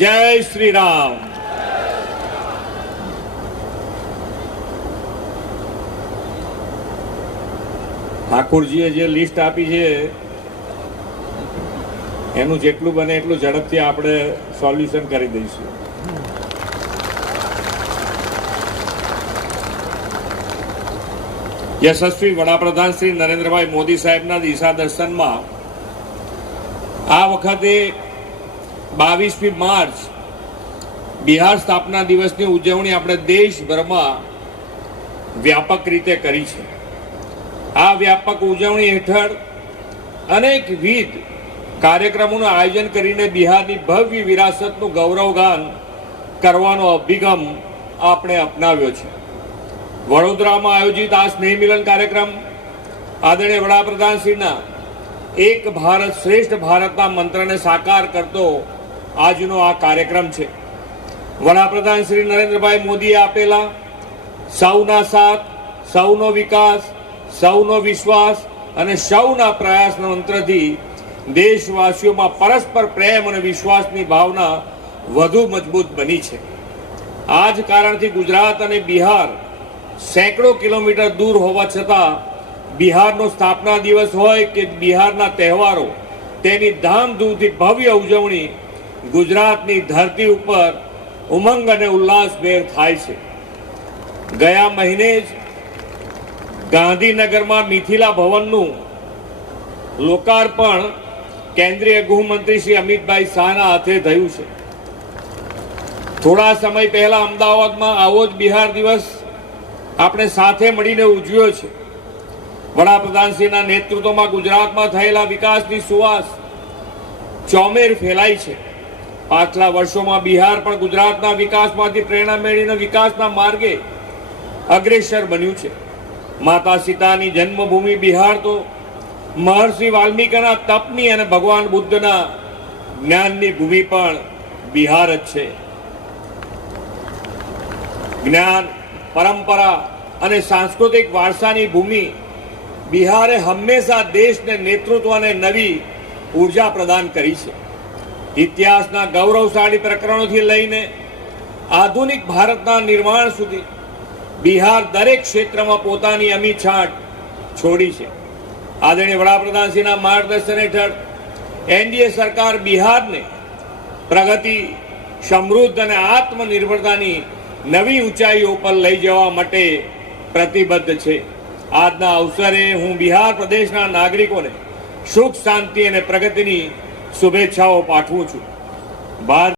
जय श्री राम। ઠાકોરજીએ જે લિસ્ટ આપી છે એનું જેટલું બને એટલું ઝડપથી આપણે સોલ્યુશન કરી દઈશું. યશસ્વી વડાપ્રધાન શ્રી નરેન્દ્રભાઈ મોદી સાહેબના દિશા દર્શનમાં આ વખતે 22મી માર્ચ બિહાર સ્થાપના દિવસની ઉજવણી આપણે દેશભરમાં વ્યાપક રીતે કરી છે. આ વ્યાપક ઉજવણી હેઠળ અનેકવિધ કાર્યક્રમોનું આયોજન કરીને બિહારની ભવ્ય વિરાસતનું ગૌરવગાન કરવાનો અભિગમ આપણે અપનાવ્યો છે. વડોદરામાં આયોજિત આ સ્નેહ મિલન કાર્યક્રમ આદરણીય વડાપ્રધાનશ્રીના એક ભારત શ્રેષ્ઠ ભારતના મંત્રને સાકાર કરતો આજનો આ કાર્યક્રમ છે. વડાપ્રધાન શ્રી નરેન્દ્રભાઈ મોદીએ આપેલા સૌના સાથ, સૌનો વિકાસ, સૌનો વિશ્વાસ અને સૌના પ્રયાસના મંત્રથી દેશવાસીઓમાં પરસ્પર પ્રેમ અને વિશ્વાસની ભાવના વધુ મજબૂત બની છે. આ જ કારણથી ગુજરાત અને બિહાર સેંકડો કિલોમીટર દૂર હોવા છતાં બિહારનો સ્થાપના દિવસ હોય કે બિહારના તહેવારો, તેની ધામધૂમથી ભવ્ય ઉજવણી ગુજરાતની ધરતી ઉપર ઉમંગ અને ઉલ્લાસભેર થાય છે. ગયા મહિને જ ગાંધીનગરમાં મિથિલા ભવનનું લોકાર્પણ કેન્દ્રીય ગૃહમંત્રી શ્રી અમિતભાઈ શાહના હાથે થયું છે. થોડા સમય પહેલા અમદાવાદમાં આવો જ બિહાર દિવસ આપણે સાથે મળીને ઉજવ્યો છે. વડાપ્રધાનશ્રીના નેતૃત્વમાં ગુજરાતમાં થયેલા વિકાસની સુવાસ ચોમેર ફેલાઈ છે. પાછલા વર્ષોમાં બિહાર પણ ગુજરાતના વિકાસમાંથી પ્રેરણા મેળવીને વિકાસના માર્ગે અગ્રેસર બન્યું છે. માતા સીતાની જન્મભૂમિ બિહાર તો મહર્ષિ વાલ્મીકીના તપની અને ભગવાન બુદ્ધના જ્ઞાનની ભૂમિ પણ બિહાર જ છે. જ્ઞાન, પરંપરા અને સાંસ્કૃતિક વારસાની ભૂમિ બિહારે હંમેશા દેશને નેતૃત્વ અને નવી ઉર્જા પ્રદાન કરી છે. ઇતિહાસના ગૌરવશાળી પ્રકરણોથી લઈને આધુનિક ભારતના નિર્માણ સુધી બિહાર દરેક ક્ષેત્રમાં પોતાની અમી છાંટ છોડી છે. આદરણીય વડાપ્રધાનશ્રીના માર્ગદર્શન હેઠળ એનડીએ સરકાર બિહારને પ્રગતિ, સમૃદ્ધ અને આત્મનિર્ભરતાની નવી ઊંચાઈઓ પર લઈ જવા માટે પ્રતિબદ્ધ છે. આજના અવસરે હું બિહાર પ્રદેશના નાગરિકોને સુખ, શાંતિ અને પ્રગતિની શુભેચ્છાઓ પાઠવું છું. ભારત